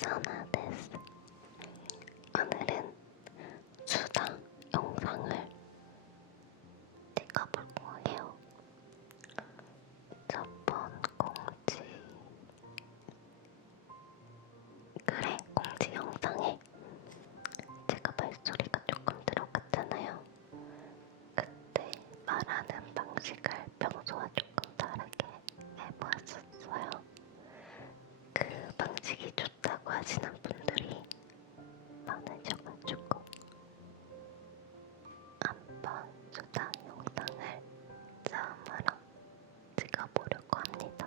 사나 데스. 오늘은 수다 영상을 찍어볼 거예요. 저번 공지 영상에 제가 발소리가 조금 들어갔잖아요. 그때 말하는 방식을 평소와 조금 다르게 해보았었어요. 그 방식이 좋다고 하시는 분들이 많으셔가지고 한번 수다 영상을 처음으로 찍어보려고 합니다.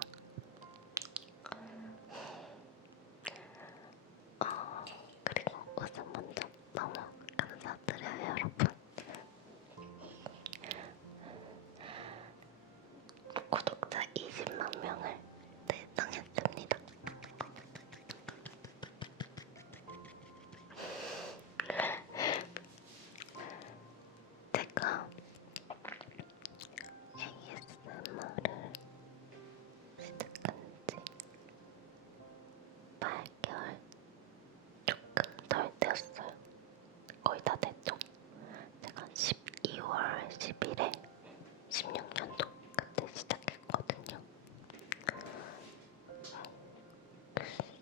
그리고 우선 먼저 너무 감사드려요, 여러분. 구독자 20만 명을 달성했습니다. 제가 ASMR을 시작한 지 8개월 조금 덜 되었어요. 거의 다 됐죠? 제가 12월 10일에 16년도 그때 시작했거든요.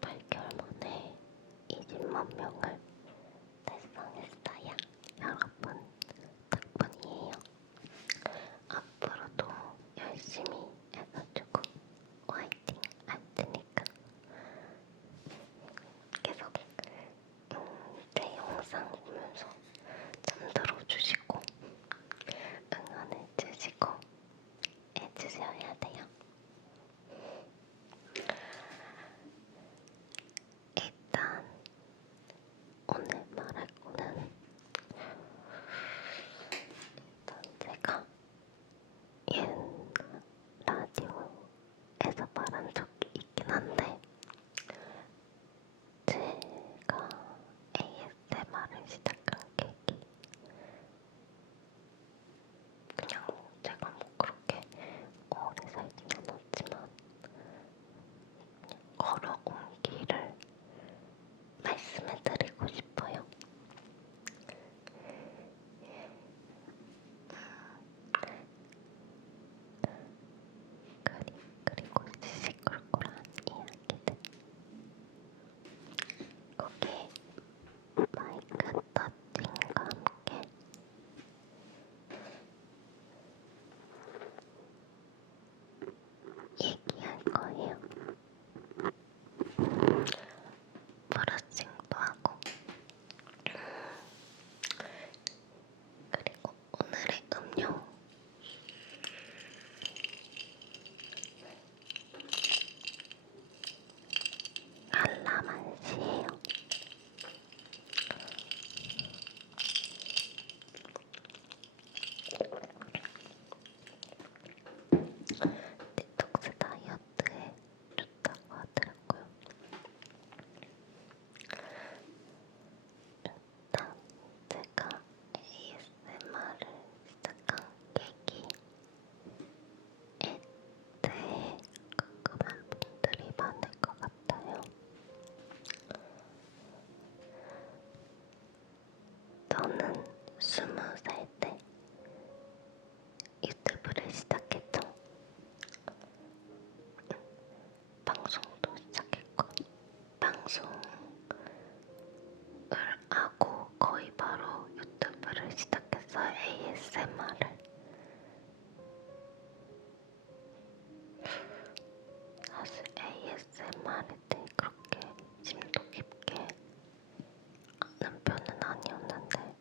8개월 만에 20만 명을 달성했어요. 여러분 덕분이에요. 앞으로도 열심히 해가지고 화이팅 할 테니까 계속 제 영상 보면서 잠들어주시고 응원해주시고 해주셔야 돼요. 일단 오늘 말할 거는 제가 옛 라디오에서 말한 적이 있긴 한데 제가 ASMR을 시작한 계기 그냥 제가 뭐 그렇게 오래 살진 않았지만 걸어온 길을 말씀해드리고 싶어요. 그리고 시시콜콜한 이야기들. 거기에 마이크 터칭과 함께 얘기할 거예요. 브러싱도 하고. 그리고 오늘의 음료 알라만시예요. 디톡스 다이어트에 좋다고 하더라고요. 일단 제가 ASMR을 시작한 계기에 대해 궁금한 분들이 많을 것 같아요. 저는 20살 때 유튜브를 시작했죠. 방송도 시작했고 방송을 하고 거의 바로 유튜브를 시작했어요. ASMR을. 사실 ASMR에 대해 그렇게 심도 깊게 아는 편은 아니었는데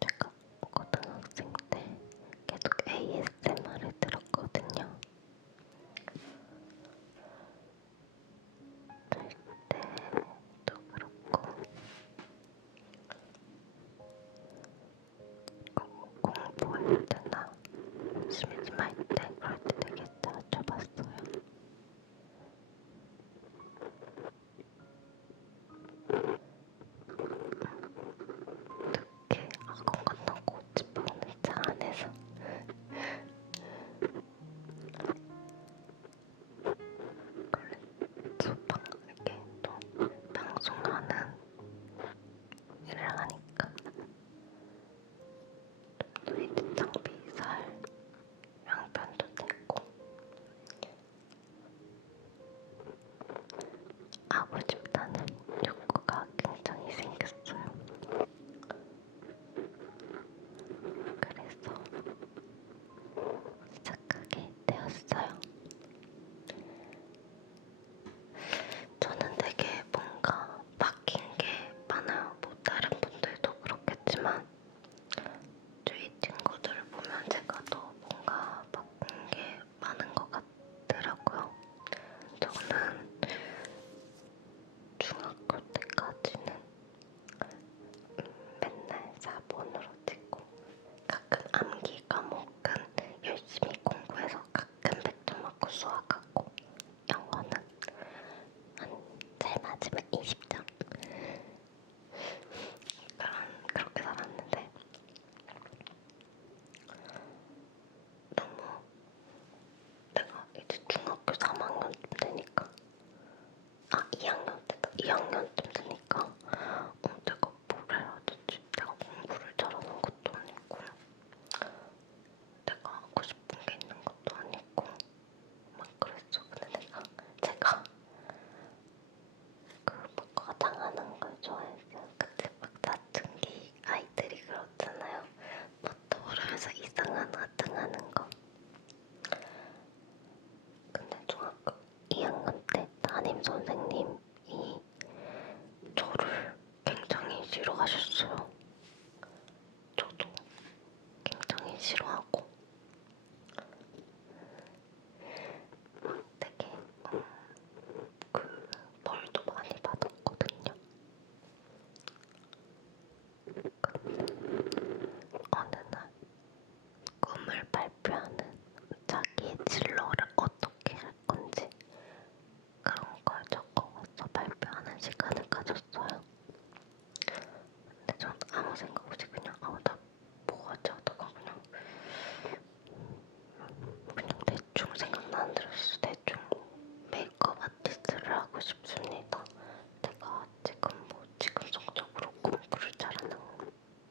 제가 고등학생 때 계속 ASMR을 들었거든요. 들 때도 그렇고 공부할 때나 심심할 때 그럴 때 되게 자주 봤어요. 특히 학원 끝나고 집 오는 차 안에서 으등하는 거. 근데 중학교 2학년 때 담임 선생님이 저를 굉장히 싫어하셨어요. 저도 굉장히 싫어하고 되게 그 벌도 많이 받았거든요. 근데 어느 날 꿈을 발표하는 자기의 진로를 어떻게 할 건지 그런 걸 적어와서 발표하는 시간을 가졌어요. 근데 전 아무 생각 없이 그냥 나 뭐 하지 하다가 그냥 대충 생각나는 대로 했어. 대충 메이크업 아티스트를 하고 싶습니다. 내가 지금 성적으로 공부를 잘하는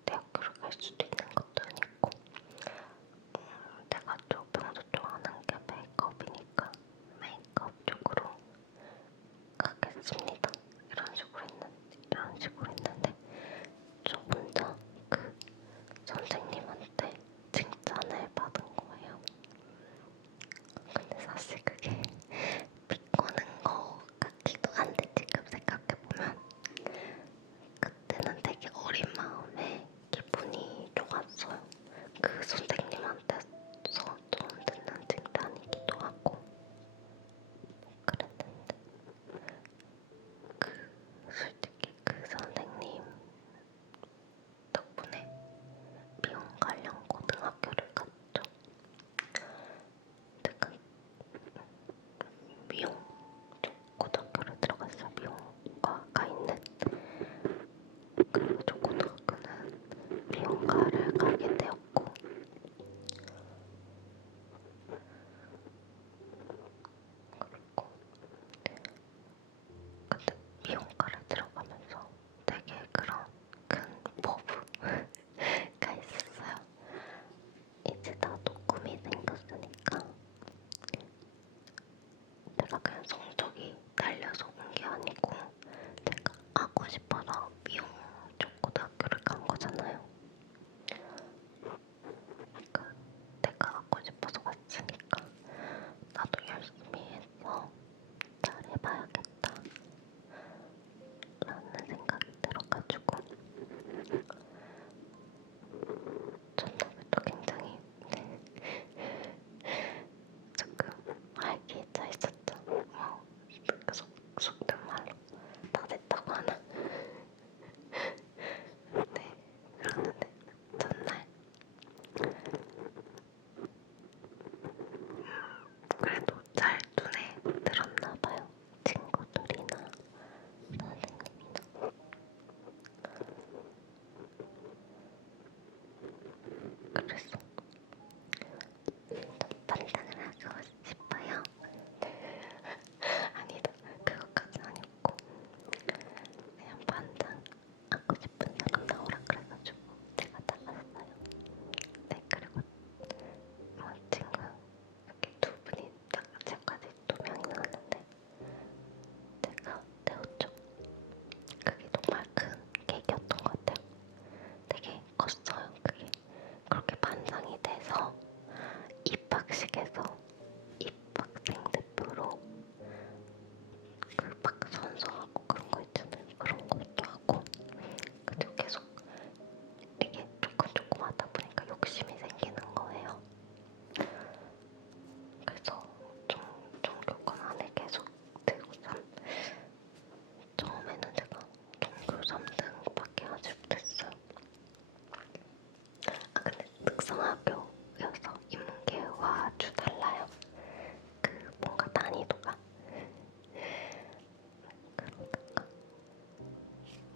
대학교를 갈 수도 있는 것도 아니고 내가 평소 좋아하는 게 메이크업이니까 메이크업 쪽으로 가겠습니다. 이런 식으로 했는데 저 혼자 그 선생님한테 칭찬을 받은 거예요. 근데 사실 그게 비꼬는 거 같기도 한데 지금 생각해보면 그때는 되게 어린 마음에 기분이 좋았어요. 그 선생님한테서 처음 듣는 칭찬이기도 하고 그랬는데 솔직히 그 선생님 덕분에 미용 관련 고등학교를 갔죠. 제가 미용 쪽 고등학교를 들어갔어요. 미용과가 있는. 그리고 저 고등학교는 미용과를 가게 되었고 그리고 근데 미용과를 들어가면서 되게 그런 큰 포부가 있었어요. 이제 나도 꿈이 생겼으니까 내가 그냥 성적이 달려서 온 게 아니고 내가 하고 싶어서 미용 쪽 고등학교를 간 거잖아요. 그러니까 내가 하고 싶어서 갔으니까 나도 열심히 해서 잘해봐야겠다 라는 생각이 들어가지고 전날부터 굉장히 조금 활기차 있었죠. 속된 말로 다 됐다고 하나? 네, 그러는데 전날 그래도 잘 눈에 들었나봐요. 친구들이나 선생님이나. 그래서 반장을 하고 싶어요. 아니다, 그것까진 아니었고 그냥 반장 하고 싶은 사람 나오라 그래가지고 제가 나갔어요. 네, 그리고 친구 이렇게 두 분이 딱 제까지 2명이 나왔는데 제가 태웠죠. 그게 정말 큰 계기였던 것 같아요. 되게 컸어요. 그게 그렇게 반장이 돼서 입학식에서 입학생 대표로 그 막 선서하고 그런 거 있잖아요. 그런 것도 하고 그리고 계속 이게 조금 하다 보니까 욕심이 생기는 거예요. 그래서 종교권 안에 계속 들고 처음에는 제가 종교 3등밖에 하지 못했어요. 근데 특성화교여서 인문계와 아주 달라요. 그 뭔가 난이도가. 그러다가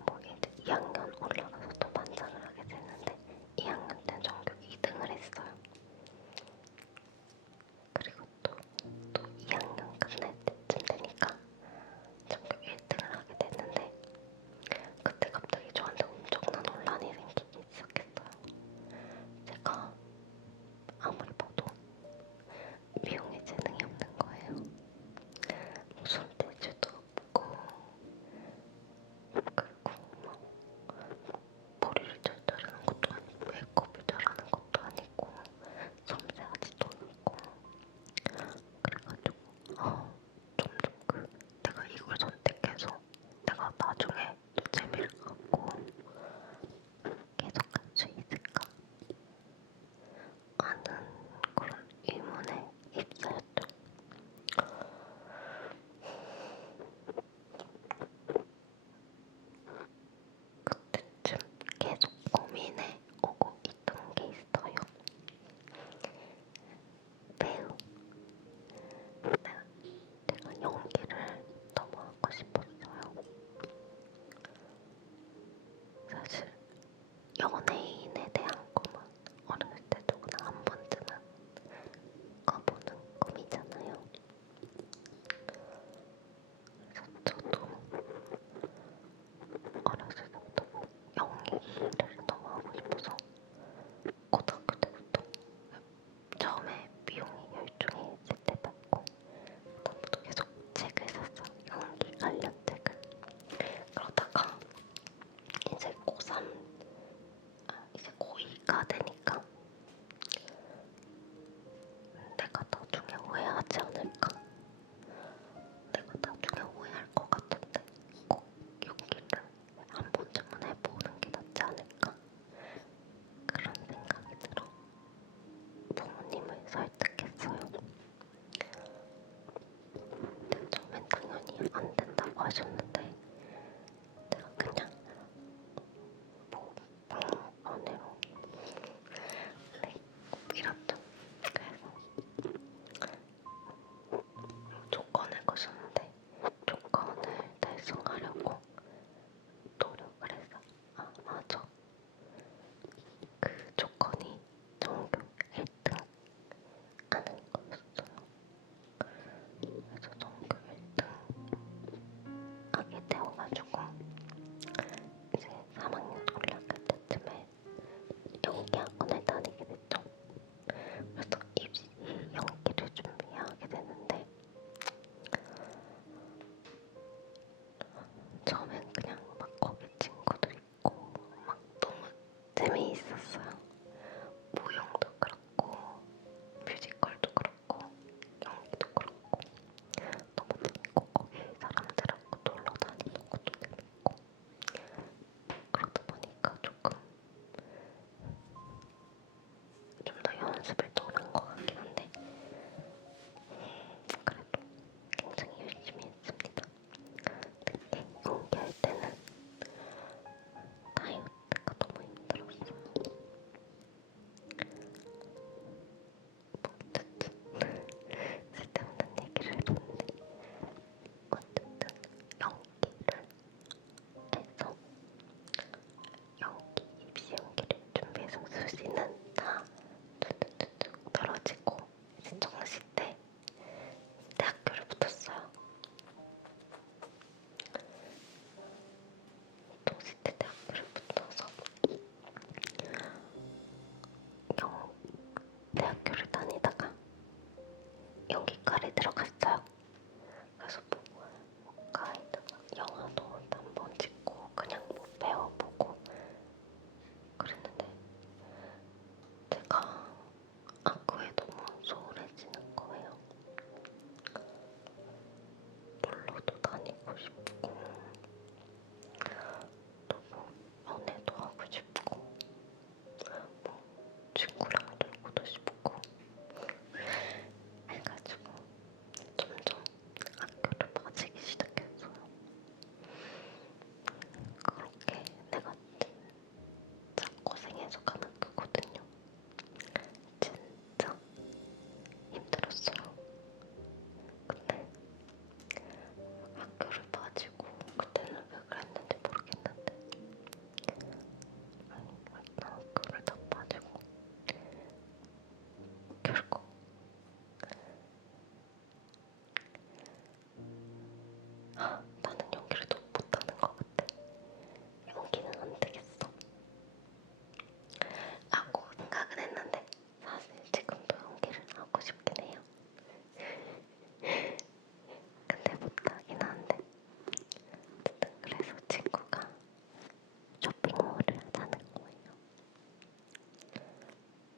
뭐 이제 2학년 올라가서 또 반장을 하게 됐는데 2학년 때 전교 2등을 했어요. 그리고 또 2학년 끝날 때쯤 되니까 전교 1등을 하게 됐는데 그때 갑자기 저한테 엄청난 혼란이 생기기 시작했어요. 제가 재미있었어요. 무용도 그렇고 뮤지컬도 그렇고 연기도 그렇고 너무 재밌고 거기 사람들하고 놀러 다니는 것도 재밌고 그러다 보니까 조금 좀 더 연습을 더 한 것 같긴 한데 그래도 굉장히 열심히 했습니다. 특히 연기할 때는 다이어트가 너무 힘들었어요. 쓸데없는 얘기를 해줬는데 어쨌든 연기를 해서 입시 연기를 준비해서 수시는 다 뚝뚝뚝뚝 떨어지고 이제 정시 때 대학교를 붙었어요. 정시 때 대학교를 붙어서 대학교를 다니다가 연기과를 들어갔어요. 그래서 과에다가 영화도 한번 찍고 그냥 배워보고 그랬는데 제가 학교에 너무 소홀해지는 거예요. 놀러도 다니고 싶고 너무 연애도 하고 싶고 뭐 친구랑 놀고도 싶고 해가지고 점점 학교를 빠지기 시작했어요. 그렇게 내가 진짜 고생해서 간 학교거든요. 진짜 힘들었어요. 근데 학교를 빠지고 그때는 왜 그랬는지 모르겠는데 일단 학교를 다 빠지고 결국 나는 연기를 너무 못하는 것 같아. 연기는 안 되겠어 라고 생각은 했는데 사실 지금도 연기를 하고 싶긴 해요. 근데 못하긴 한데 어쨌든 그래서 친구가 쇼핑몰을 하자는 거예요.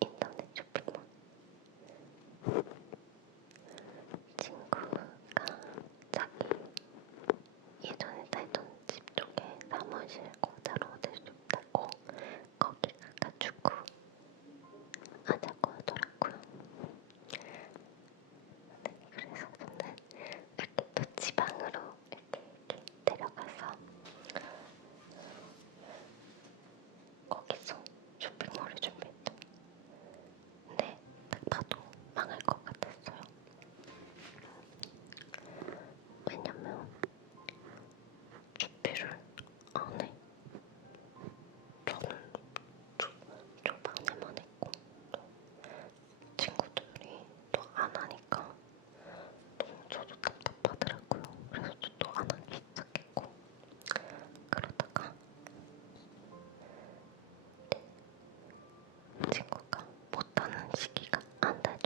인터넷 쇼핑몰. 친구가 자기 예전에 살던 집 쪽에 사무실 공짜로 얻을 수 있다고 거기 가가지고 하자고 하더라고요. 네, 그래서 저는 이렇게 또 지방으로 이렇게 데려가서 거기서 쇼핑몰을 준비했죠. 근데 딱 봐도 망할 것 같았어요. 왜냐면 준비를 안 해. 저는 초반에만 했고 또 친구들이 또 안 하니까 너무 저도 답답하더라고요. 그래서 저도 안 하기 시작했고 그러다가 친구가 못하는 시기가 한 달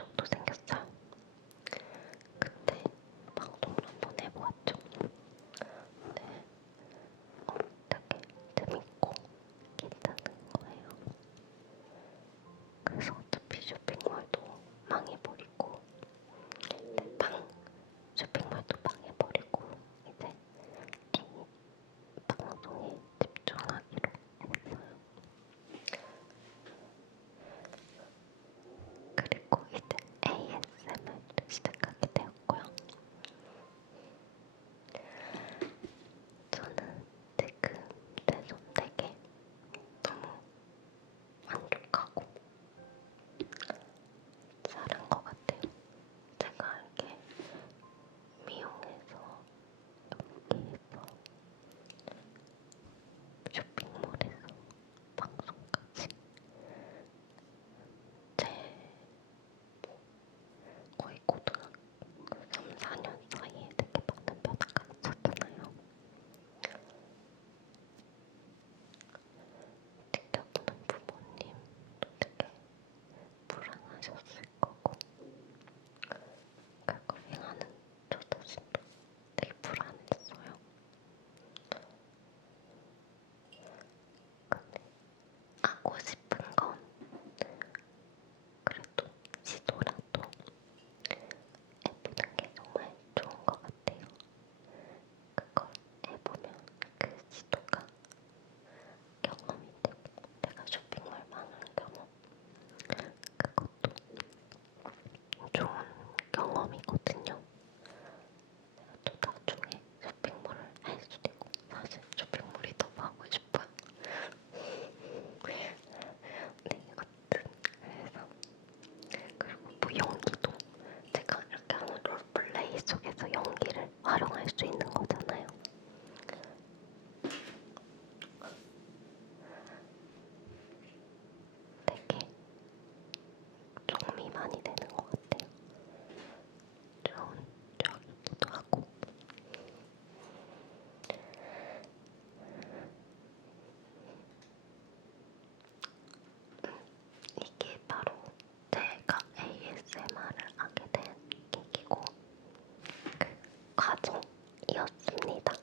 과정이었습니다.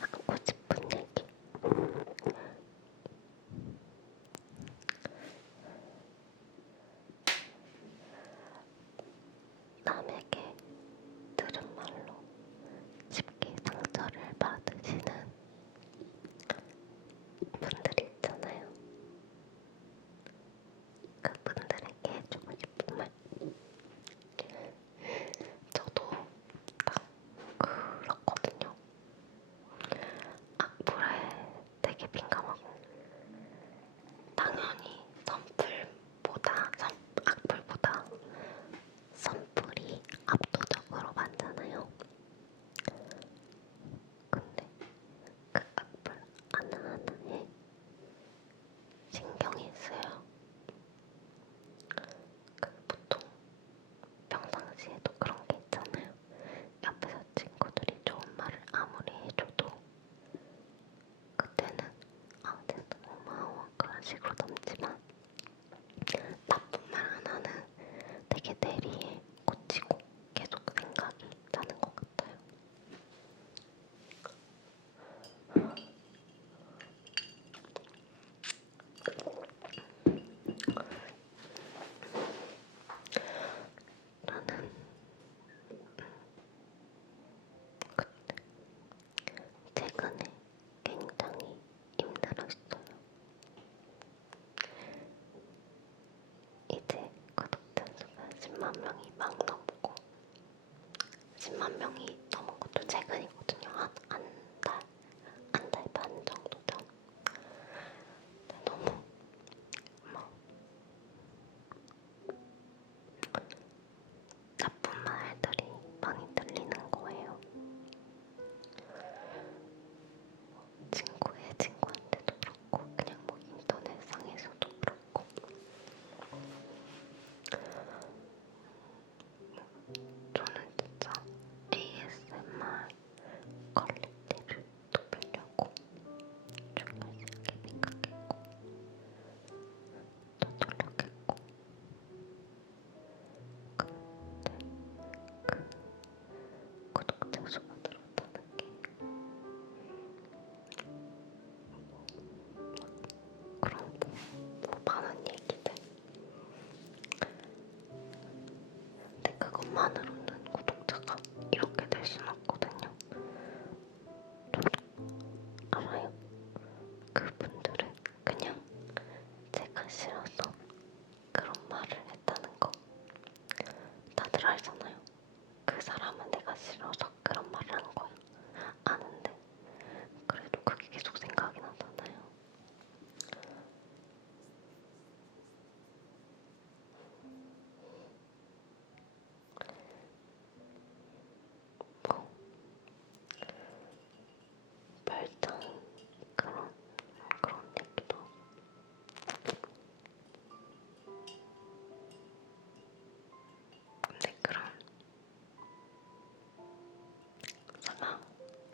하고 싶은 얘기. 남에게 들은 말로 쉽게 상처를 받으시는 분들이 있잖아요. 그분들에게 해주고 싶은 말. 저도 딱 그렇거든요. 악플에 되게 민감하고 당연히 악플보다 선플이 압도적으로 많잖아요. 근데 그 악플 하나하나에 신경이 쓰여요. 보통 평상시에도 그런 게 있잖아요. 옆에서 친구들이 좋은 말을 아무리 해줘도 그때는 진짜 고마워 그런 식으로 넘지만 나쁜 말 하나는 되게 내리에 꽂히고 계속 생각이 나는 것 같아요. 나는 그때 최근에 굉장히 힘들었어요. 이제 구독자 수가 10만 명이 막 넘고 10만 명이 넘은 것도 최근이거든요. 한 달 반 정도 전. 근데 너무 나쁜 말들이 많이 들리는 거예요. 친구의 친구한테도 그렇고 그냥 인터넷상에서도 그렇고 저는 진짜 ASMR 퀄리티를 높이려고 정말 쉽게 생각했고 또 노력했고 근데 구독자 수가 늘었다는 게 그런 많은 얘기들. 근데 그것만으로는 구독자가 이렇게 될 순 없거든요. 알아요? 그분들은 그냥 제가 싫어서 그런 말을 했다는 거 다들 알잖아요. 그 사람은 내가 싫어서 그런 말을 한 거야. 아는데 그래도 그게 계속 생각이 나잖아요. 뭐 별장 그런 얘기도 근데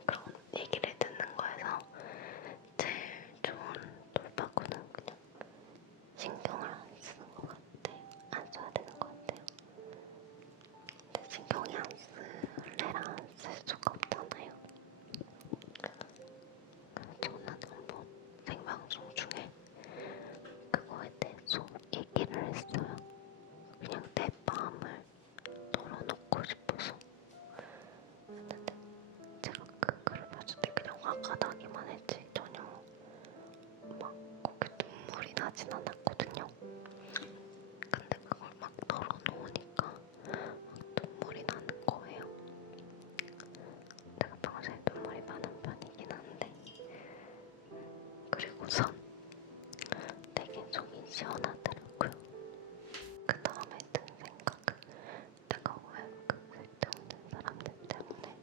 그런 얘기를 듣는 거에서 제일 좋은 돌파구는 그냥 신경을 안 쓰는 것 같아. 안 써야 되는 것 같아요. 근데 신경이 안 쓸래라 안 쓸 수가 없잖아요. 저는 한번 생방송 중에 그거에 대해서 얘기를 했어요. 그냥 내 마음을 털어놓고 싶어서 했는데 제가 그 글을 봤을 때 그냥 화가 나기만 했지 전혀 막 그렇게 눈물이 나진 않았거든요. 근데 그걸 막 털어놓으니까 막 눈물이 나는 거예요. 내가 평소에 눈물이 많은 편이긴 한데 그리고선 되게 속이 시원하더라고요. 그 다음에 든 생각은 내가 왜 그 쓸데없는 사람들 때문에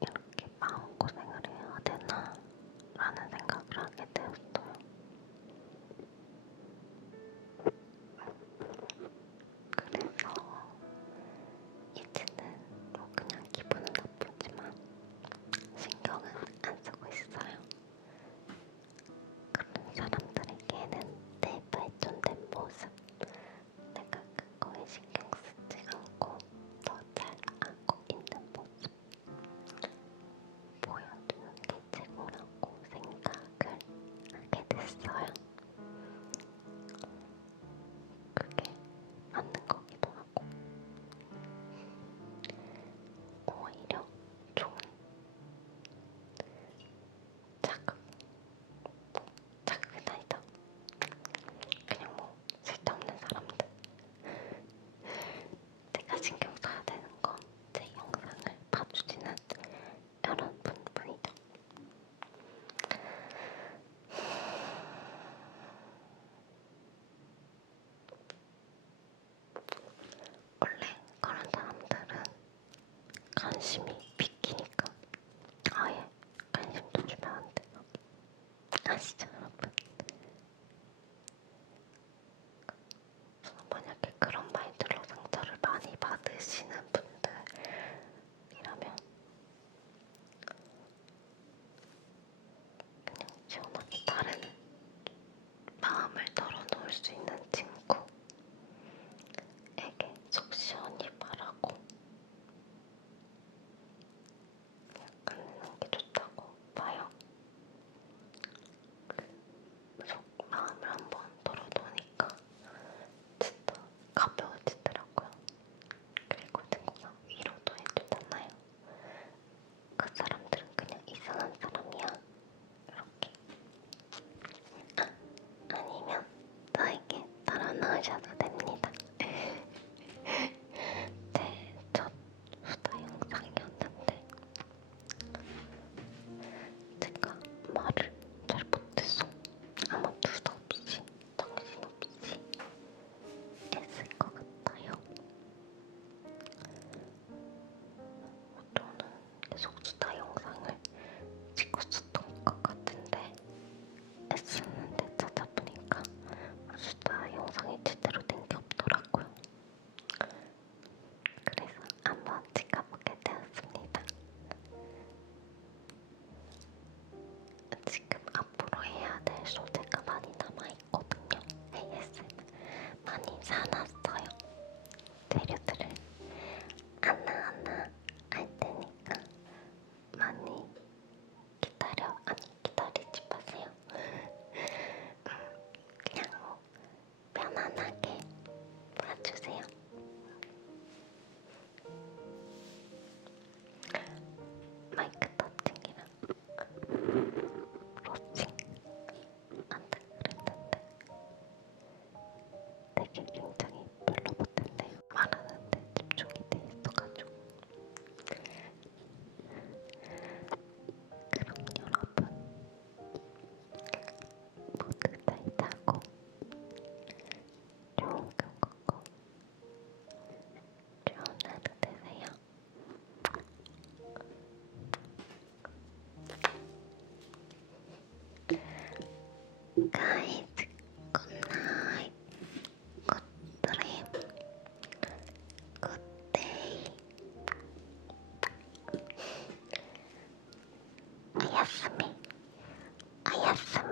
이렇게 마음고생을 해야 되나 라는 생각을 하게 되었어요. 그래서 이제는 그냥 기분은 나쁘지만 신경은 안 쓰고 있어요. 그런 사람들에게는 내 관심이 비키니까 아예 관심도 주면 안 돼요. 아시죠, 여러분? 만약에 그런 마인드로 상처를 많이 받으시는 분들이라면 그냥 시원하게 다른 마음을 털어놓을 수 있는 친구에게 속 시원히 말하고 그냥 끝내는 게 좋다고 봐요. 속 마음을 한번 털어놓으니까 진짜 가벼워지더라고요. 그리고 친구가 위로도 해주잖아요. 그 사람들은 그냥 이상한 사람이야. 이렇게. 아니면 저에게 털어놓으셔도 됩니다. 제 첫 수다 영상이었는데 제가 말을 잘 못해서 아마 두서없이 정신없이 했을 것 같아요. 저는 계속 수다 영상을 찍었었던 것 같은데 애쓰는데 찾아보니까 수다 영상이 제대로 된 게 없더라고요. 그래서 한번 찍어보게 되었습니다. 지금 앞으로 해야 될 소재가 많이 남아있거든요. ASMR 많이 사놨어요. 재료들을 하나하나 할 테니까 많이 기다리지 마세요. 그냥 편안하게 봐주세요. 마이크 터칭이랑 로칭 한다 그랬는데 되게 굉장히 별로 못했네요. 말하는데 집중이 돼 있어가지고. 그럼 여러분 모두 잘 자고 좋은 꿈 꾸고 좋은 하루 되세요. Guys, good night, good dream, good day. 아야스미, 아야스미.